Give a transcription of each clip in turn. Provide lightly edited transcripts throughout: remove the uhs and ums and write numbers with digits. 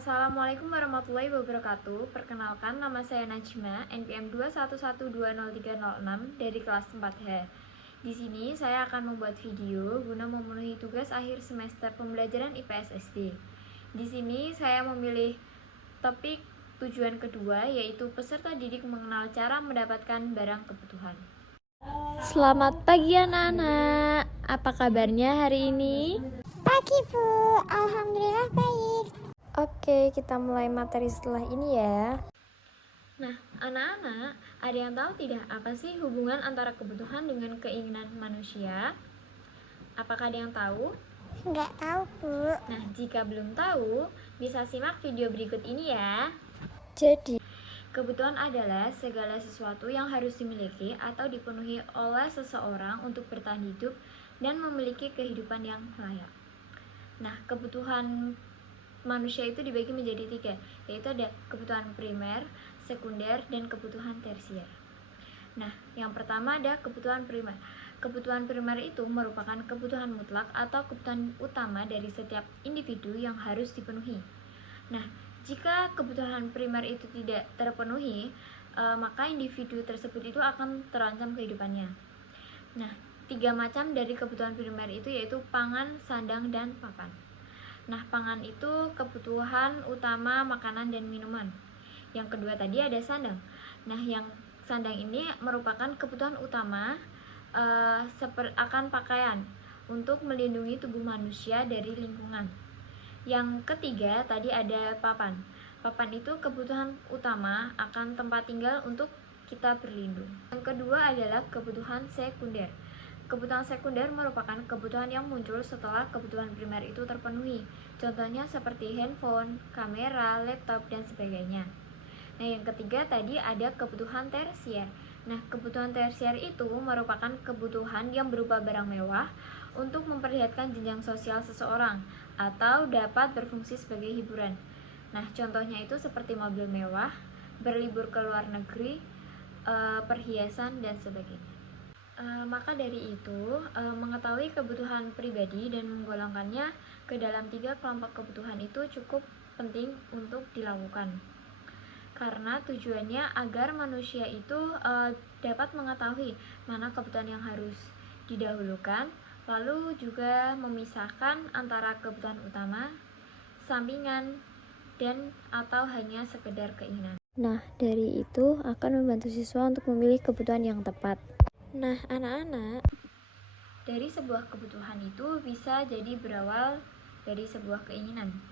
Assalamualaikum warahmatullahi wabarakatuh. Perkenalkan, nama saya Najma, NPM 211203006 dari kelas 4H. Di sini saya akan membuat video guna memenuhi tugas akhir semester pembelajaran IPS SD. Di sini saya memilih topik tujuan kedua, yaitu peserta didik mengenal cara mendapatkan barang kebutuhan. Selamat pagi anak-anak. Apa kabarnya hari ini? Pagi Bu, alhamdulillah baik. Oke, kita mulai materi setelah ini ya. Nah, anak-anak, ada yang tahu tidak apa sih hubungan antara kebutuhan dengan keinginan manusia? Apakah ada yang tahu? Nggak tahu Bu. Nah, jika belum tahu, bisa simak video berikut ini ya. Jadi, kebutuhan adalah segala sesuatu yang harus dimiliki atau dipenuhi oleh seseorang untuk bertahan hidup dan memiliki kehidupan yang layak. Nah, kebutuhan manusia itu dibagi menjadi 3, yaitu ada kebutuhan primer, sekunder, dan kebutuhan tersier. Nah, yang pertama ada kebutuhan primer. Kebutuhan primer itu merupakan kebutuhan mutlak atau kebutuhan utama dari setiap individu yang harus dipenuhi. Nah, jika kebutuhan primer itu tidak terpenuhi, maka individu tersebut itu akan terancam kehidupannya. Nah, 3 macam dari kebutuhan primer itu yaitu pangan, sandang, dan papan. Nah, pangan itu kebutuhan utama makanan dan minuman. Yang kedua tadi ada sandang. Nah, yang sandang ini merupakan kebutuhan utama akan pakaian untuk melindungi tubuh manusia dari lingkungan. Yang ketiga tadi ada papan. Papan itu kebutuhan utama akan tempat tinggal untuk kita berlindung. Yang kedua adalah kebutuhan sekunder. Kebutuhan sekunder merupakan kebutuhan yang muncul setelah kebutuhan primer itu terpenuhi. Contohnya seperti handphone, kamera, laptop, dan sebagainya. Nah, yang ketiga tadi ada kebutuhan tersier. Nah, kebutuhan tersier itu merupakan kebutuhan yang berupa barang mewah untuk memperlihatkan jenjang sosial seseorang atau dapat berfungsi sebagai hiburan. Nah, contohnya itu seperti mobil mewah, berlibur ke luar negeri, perhiasan, dan sebagainya. Maka dari itu, mengetahui kebutuhan pribadi dan menggolongkannya ke dalam 3 kelompok kebutuhan itu cukup penting untuk dilakukan. Karena tujuannya agar manusia itu dapat mengetahui mana kebutuhan yang harus didahulukan, lalu juga memisahkan antara kebutuhan utama, sampingan, dan atau hanya sekedar keinginan. Nah, dari itu akan membantu siswa untuk memilih kebutuhan yang tepat. Nah, anak-anak, dari sebuah kebutuhan itu bisa jadi berawal dari sebuah keinginan.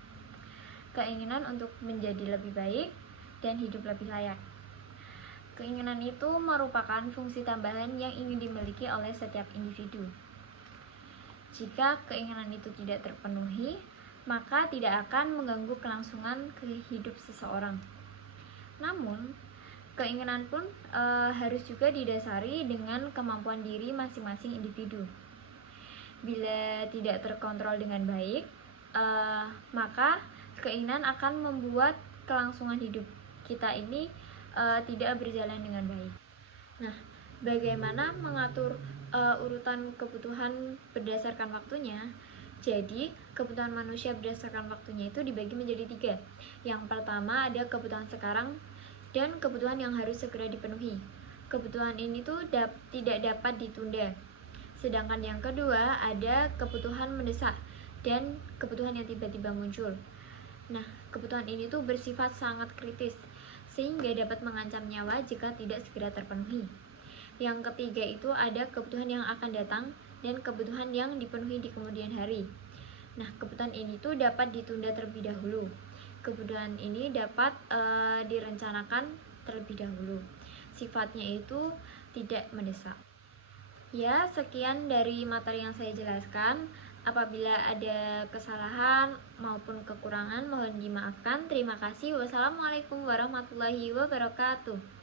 Keinginan untuk menjadi lebih baik dan hidup lebih layak. Keinginan itu merupakan fungsi tambahan yang ingin dimiliki oleh setiap individu. Jika keinginan itu tidak terpenuhi, maka tidak akan mengganggu kelangsungan hidup seseorang. Namun, keinginan pun harus juga didasari dengan kemampuan diri masing-masing individu. Bila tidak terkontrol dengan baik, maka keinginan akan membuat kelangsungan hidup kita ini tidak berjalan dengan baik. Nah, bagaimana mengatur urutan kebutuhan berdasarkan waktunya? Jadi, kebutuhan manusia berdasarkan waktunya itu dibagi menjadi 3. Yang pertama ada kebutuhan sekarang dan kebutuhan yang harus segera dipenuhi. Kebutuhan ini tuh tidak dapat ditunda. Sedangkan yang kedua ada kebutuhan mendesak dan kebutuhan yang tiba-tiba muncul. Nah, kebutuhan ini tuh bersifat sangat kritis sehingga dapat mengancam nyawa jika tidak segera terpenuhi. Yang ketiga itu ada kebutuhan yang akan datang dan kebutuhan yang dipenuhi di kemudian hari. Nah, kebutuhan ini tuh dapat ditunda terlebih dahulu. Kebutuhan ini dapat direncanakan terlebih dahulu. Sifatnya itu tidak mendesak. Ya, sekian dari materi yang saya jelaskan. Apabila ada kesalahan maupun kekurangan mohon dimaafkan. Terima kasih. Wassalamualaikum warahmatullahi wabarakatuh.